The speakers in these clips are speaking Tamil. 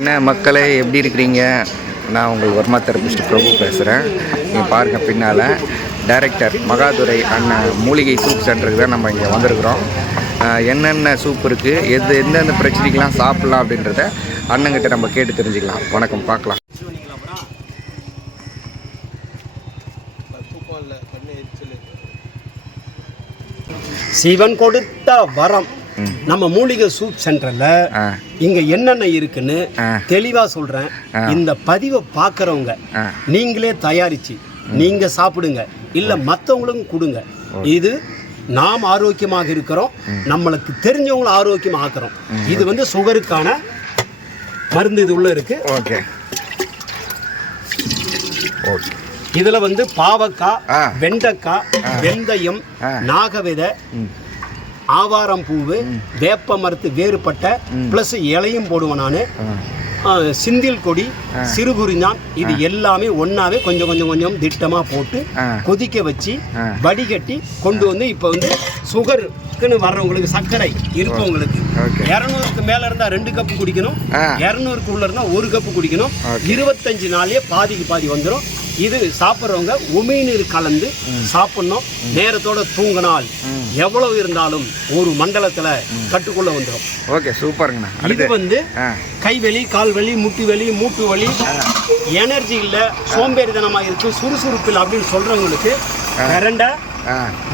என்ன மக்களே எப்படி இருக்கிறீங்க? நான் உங்கள் வர்மா தெரபிஸ்ட் பிரபு பேசுகிறேன் நீங்கள் பாருங்கள் பின்னால். டைரக்டர் மகாதுரை அண்ணன் மூலிகை சூப் சென்டருக்கு தான் நம்ம இங்கே வந்திருக்கிறோம். என்னென்ன சூப் இருக்குது எது எந்தெந்த பிரச்சனைக்கெலாம் சாப்பிட்லாம் அப்படின்றத அண்ணங்கிட்ட நம்ம கேட்டு தெரிஞ்சுக்கலாம். வணக்கம் பார்க்கலாம். சிவன் கொடுத்த வரம். நம்ம மூலிகை சூப் சென்டர்ல இங்க என்னென்ன இருக்குன்னு. தெளிவா சொல்றேன். இந்த பதிவை பார்க்கறவங்க ஆ. நீங்களே தயாரிச்சு நீங்க சாப்பிடுங்க. இல்ல மத்தவங்களுக்கும் கொடுங்க. இது நாம் ஆரோக்கியமாக இருக்கிறோம் நம்மளுக்கு தெரிஞ்சவங்களும் ஆரோக்கியமா ஆக்குறோம். இது வந்து சுகருக்கான மருந்து இது உள்ள இருக்கு. ஓகே. ஓகே. இதுல வந்து பாவக்காய். வெண்டைக்காய் வெந்தயம். நாகவிதை ஆவாரம் பூவு வேப்ப மரத்து வேறுபட்ட ப்ளஸ் இலையும் போடுவேன் நான் சிந்தில் கொடி சிறுகுறிஞ்சான் இது எல்லாமே ஒன்றாவே கொஞ்சம் கொஞ்சம் கொஞ்சம் திட்டமாக போட்டு. கொதிக்க வச்சு. வடிகட்டி கொண்டு வந்து இப்போ வந்து சுகருக்குன்னு வர்றவங்களுக்கு சர்க்கரை இருப்பவங்களுக்கு இரநூறுக்கு மேலே இருந்தால் ரெண்டு கப்பு குடிக்கணும். இரநூறுக்கு உள்ள இருந்தால் ஒரு கப்பு குடிக்கணும். இருபத்தஞ்சு நாள்லயே பாதிக்கு பாதி வந்துடும் இது சாப்பிட்றவங்க உமிழ்நீர் கலந்து சாப்பிடணும். நேரத்தோட தூங்கினால் எவ்வளவு இருந்தாலும் ஒரு மண்டலத்துல கட்டுக்குள்ள வந்துடும் ஓகே சூப்பருங்கண்ணா. இது வந்து ஆ. கை வலி கால் வலி முட்டி வலி மூட்டு வலி எனர்ஜி இல்ல சோம்பேறித்தனமா இருக்கு சுறுசுறுப்பு இல்லை அப்படின்னு சொல்றவங்களுக்கு கரண்டை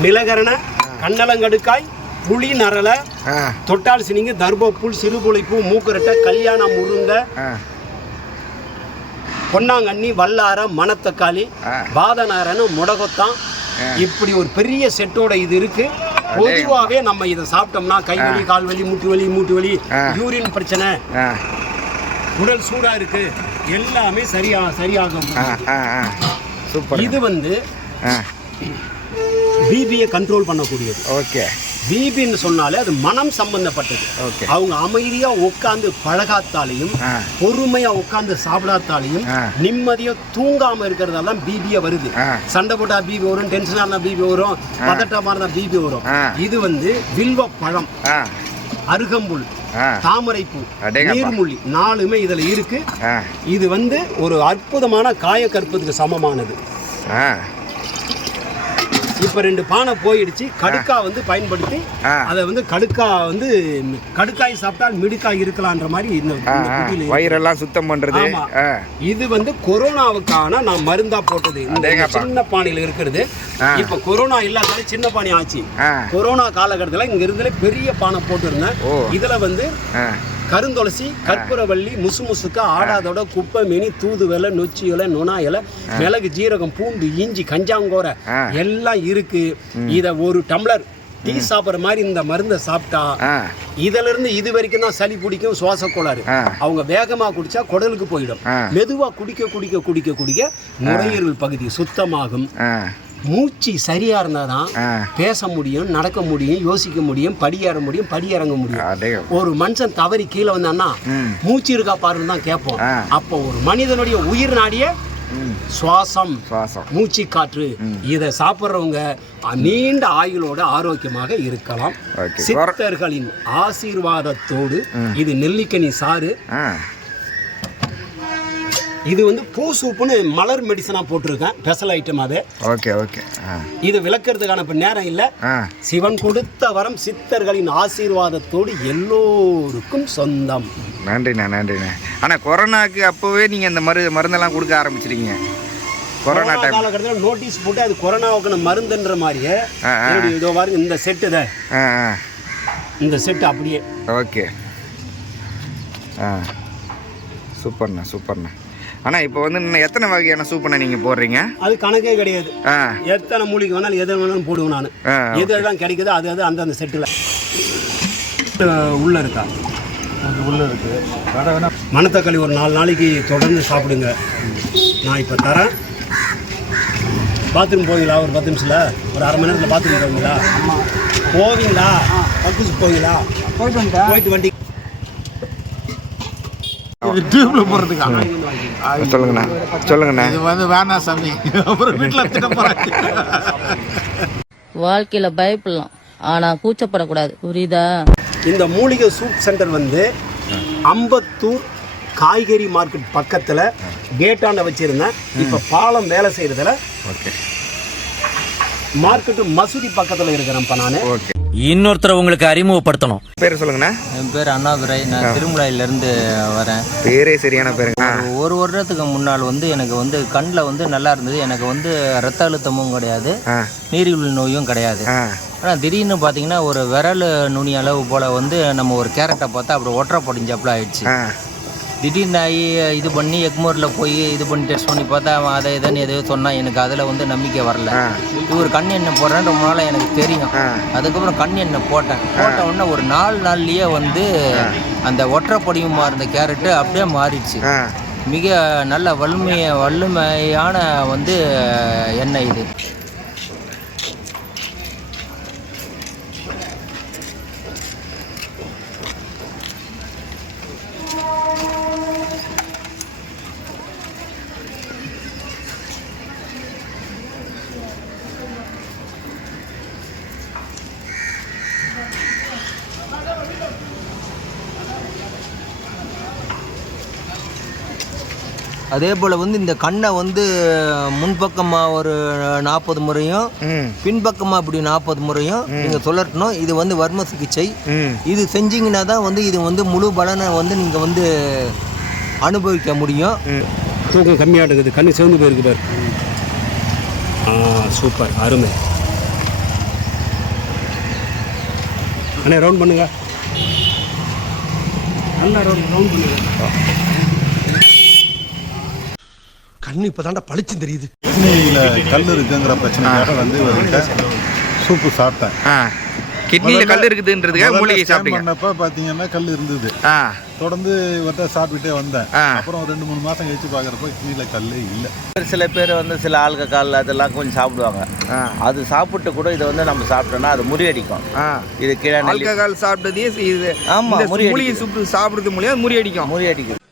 நிலகரணை கண்ணலங்கடுக்காய் புளி நரலை தொட்டால் சினிங்கு தர்பப்புல் சிறுபுளிப்பூ மூக்குரட்டை கல்யாணம் முருங்கை பொன்னாங்கண்ணி வல்லார மணத்தக்காளி. பாதநாரனு முடகொத்தான். இப்படி ஒரு பெரிய செட்டோட இது இருக்கு. பொதுவாகவே நம்ம இதை சாப்பிட்டோம்னா கை வலி கால் வலி முட்டு வலி மூட்டு வலி. யூரின் பிரச்சனை. உடல் சூடா இருக்கு. எல்லாமே சரியா சரியாகும். இது வந்து பிபியை கண்ட்ரோல் பண்ணக்கூடியது. ஓகே. பிபின்னு சொன்னாலே அது மனம் சம்பந்தப்பட்டது. அவங்க அமைதியா உட்காந்து பழகாத்தாலையும் பொறுமையா உட்காந்து சாப்பிடாத்தாலையும். நிம்மதியா தூங்காம இருக்கிறதெல்லாம் பிபியா வருது. சண்டை போட்டா பிபி வரும் டென்ஷனா இருந்தா பிபி வரும் பதட்டமா இருந்தா பிபி வரும். இது வந்து வில்வ பழம் அருகம்புல் தாமரைப்பூ. நீர்முள்ளி நாலுமே இதுல இருக்கு. இது வந்து ஒரு அற்புதமான காயக்கற்பத்துக்கு சமமானது. இப்ப ரெண்டு பானை போயிடுச்சு. கடுக்கா வந்து பயன்படுத்தி. அதை வந்து கடுக்கா வந்து கடுக்காய் சாப்பிட்டால் மிடுக்காய் இருக்கலான்ற மாதிரி இந்த. வயிறெல்லாம் சுத்தம் பண்றது. இது வந்து கொரோனாவுக்கான நான் மருந்தா போட்டது. இந்த. சின்ன பானையில இருக்கிறது. இப்ப கொரோனா இல்லாதால சின்ன பானை ஆச்சு. கொரோனா காலகட்டத்தில் இங்க இருந்தே பெரிய பானை போட்டிருந்தேன். இதுல வந்து கருந்துளசி கற்பூரவள்ளி முசு முசுக்க ஆடாதோட குப்பை மீனி தூது இலை நொச்சி இலை நொனா இலை மிளகு ஜீரகம் பூண்டு இஞ்சி கஞ்சாங்கோரை. எல்லாம் இருக்கு. இத ஒரு டம்ளர் டீ சாப்பிட்ற மாதிரி இந்த மருந்தை சாப்பிட்டா இதுல இருந்து இது வரைக்கும் தான் சளி பிடிக்கும் சுவாச கோளாறு. அவங்க வேகமா குடிச்சா குடலுக்கு போயிடும். மெதுவா குடிக்க குடிக்க குடிக்க குடிக்க நுரையீரல் பகுதி சுத்தமாகும். மூச்சு சரியா இருந்தாதான் ஆ. பேச முடியும் நடக்க முடியும் யோசிக்க முடியும் படியேற முடியும் படியிறங்க முடியும். ஒரு மனுஷன் தவறி கீழே வந்தான்னா மூச்சு இருக்கா பாருன்னு தான் கேட்போம். அப்போ ஒரு மனிதனுடைய உயிர் நாடிய சுவாசம் மூச்சு காற்று. இதை சாப்பிட்றவங்க நீண்ட ஆயுளோட ஆரோக்கியமாக இருக்கலாம். சித்தர்களின் ஆசீர்வாதத்தோடு இது நெல்லிக்கனி சாறு. இது வந்து பூ சூப்புன்னு மலர் மெடிசனா போட்டிருக்கேன். ஸ்பெஷல் ஐட்டமாவே ஓகே ஓகே இது விளக்குறதுக்கான இப்ப நேரம் இல்லை. சிவன் கொடுத்த வரம் சித்தர்களின் ஆசீர்வாதத்தோடு எல்லோருக்கும் சொந்தம். நன்றிண்ணா நன்றிண்ணா. ஆனால் கொரோனாக்கு அப்போவே நீங்கள் இந்த மரு மருந்தெல்லாம் கொடுக்க ஆரம்பிச்சிட்டீங்க. கொரோனா காலகட்டத்தில் நோட்டீஸ் போட்டு அது கொரோனாவுக்கான மருந்துன்ற மாதிரியே. இதோ பாருங்க இந்த செட்டு தான் இந்த செட்டு அப்படியே. ஓகே ஆ. சூப்பர்ண்ணா சூப்பர்ண்ணா. ஆனால் இப்போ வந்து இன்னும் எத்தனை வகையான சூப்பண்ணா நீங்கள் போடுறீங்க? அது கணக்கே கிடையாது. எத்தனை மூலிகை வேணாலும் எது வேணாலும் போடுவேன் நான். எது எல்லாம் கிடைக்குதோ அது அது அந்தந்த செட்டில் உள்ள இருக்கா? உள்ள இருக்கு. கடை வேணா மணத்தக்காளி ஒரு நாலு நாளைக்கு தொடர்ந்து சாப்பிடுங்க. நான் இப்போ தரேன். பாத்ரூம் போவீங்களா? ஒரு பத்து நிமிஷத்தில்? ஒரு அரை மணி நேரத்தில் பாத்ரூம் போவீங்களா? போவீங்களா? பத்து போவீங்களா? போயிட்டு வந்துட்டேன். போயிட்டு வண்டி இது டியூப்ல போறதுக்கா சொல்லுங்கண்ணா. சொல்லுங்கண்ணா. இது வந்து வேணாம் சாமி. அப்புறம் வீட்டுல திட்ட போறாங்க வாழ்க்கையில பயப்படலாம். ஆனா கூச்சப்படக்கூடாது. புரியுதா? இந்த மூலிகை சூப் சென்டர் வந்து அம்பத்தூர் காய்கறி மார்க்கெட் பக்கத்தில் கேட்டாண்ட வச்சுருந்தேன். இப்போ பாலம் வேலை செய்கிறதுல ஓகே. மார்க்கெட்டு மசூதி பக்கத்தில் இருக்கிறேன்ப்பா நான். ஓகே. இன்னொருத்தரை உங்களுக்கு அறிமுகப்படுத்தணும். பேர் சொல்லுங்கண்ணா. என் பேர் அண்ணாதுரை. நான் திருமலையிலேருந்து வரேன். பேரே சரியான பேருங்க ஒரு ஒரு வருடத்துக்கு முன்னால் வந்து எனக்கு வந்து கண்ணில் வந்து நல்லா இருந்தது. எனக்கு வந்து ரத்த அழுத்தமும் கிடையாது. நீரிழிவு நோயும் கிடையாது. ஆனால் திடீர்னு பார்த்தீங்கன்னா ஒரு விரல் நுனி அளவு போல் வந்து நம்ம ஒரு கேரட்டை பார்த்தா அப்படி ஒற்றை படிஞ்சாப்புல ஆயிடுச்சு திடீர்னு ஆகி இது பண்ணி எக்மோரில் போய் இது பண்ணி டெஸ்ட் பண்ணி பார்த்தா அவன் அதை இதுன்னு எதையோ சொன்னான். எனக்கு அதில் வந்து நம்பிக்கை வரல. இவர் கண் எண்ணெய் போடுறேன்னு ரொம்ப நாளாக எனக்கு தெரியும். அதுக்கப்புறம் கண் எண்ணெய் போட்டேன். போட்ட உடனே ஒரு நாலு நாள்லயே வந்து அந்த ஒற்றைப்படியுமா இருந்த கேரட்டு அப்படியே மாறிடுச்சு. மிக நல்ல வலிமை வலிமையான வந்து எண்ணெய் இது. அதே போல் வந்து இந்த கண்ணை வந்து முன்பக்கமாக ஒரு நாற்பது முறையும் பின்பக்கமாக இப்படி நாற்பது முறையும் நீங்கள் சொல்லட்டணும் இது வந்து வர்ம சிகிச்சை. இது செஞ்சீங்கன்னா தான் வந்து இது வந்து முழு பலனை வந்து நீங்கள் வந்து அனுபவிக்க முடியும். தூக்கம் கம்மியாக இருக்குது. கண்ணு சிவந்து போயிருக்கு பாரு. ஆ சூப்பர். அருமை. அண்ணே ரவுண்ட் பண்ணுங்க. நல்லா ரவுண்ட் ரவுண்ட் பண்ணுங்க. கண்ணு இப்போ தாண்டா பளிச்சு தெரியுது. கிட்னியில் கல் இருக்குங்கிற பிரச்சனைக்காக வந்து இவர்கிட்ட சூப்பு சாப்பிட்டேன். ஆ. கிட்னியில் கல் இருக்குதுன்றதுக்காக மூலிகை சாப்பிட்டீங்க. பண்ணப்ப பார்த்தீங்கன்னா கல் இருந்தது. ஆ. தொடர்ந்து இவர்கிட்ட சாப்பிட்டுட்டே வந்தேன். அப்புறம் ஒரு ரெண்டு மூணு மாதம் கழிச்சு பார்க்குறப்ப கிட்னியில் கல்லே இல்லை. சில பேர் வந்து சில ஆல்கஹால் அதெல்லாம் கொஞ்சம் சாப்பிடுவாங்க. அது சாப்பிட்டு கூட இதை வந்து நம்ம சாப்பிட்டோம்னா அது முறியடிக்கும். இது கீழே நெல்லி ஆல்கஹால் சாப்பிட்டதே இது ஆமா, இந்த முறியடிக்குது. மூலிகை சூப்பு சாப்பிடுறது மூலியம் முறியடிக்கும். முறியடிக்கும்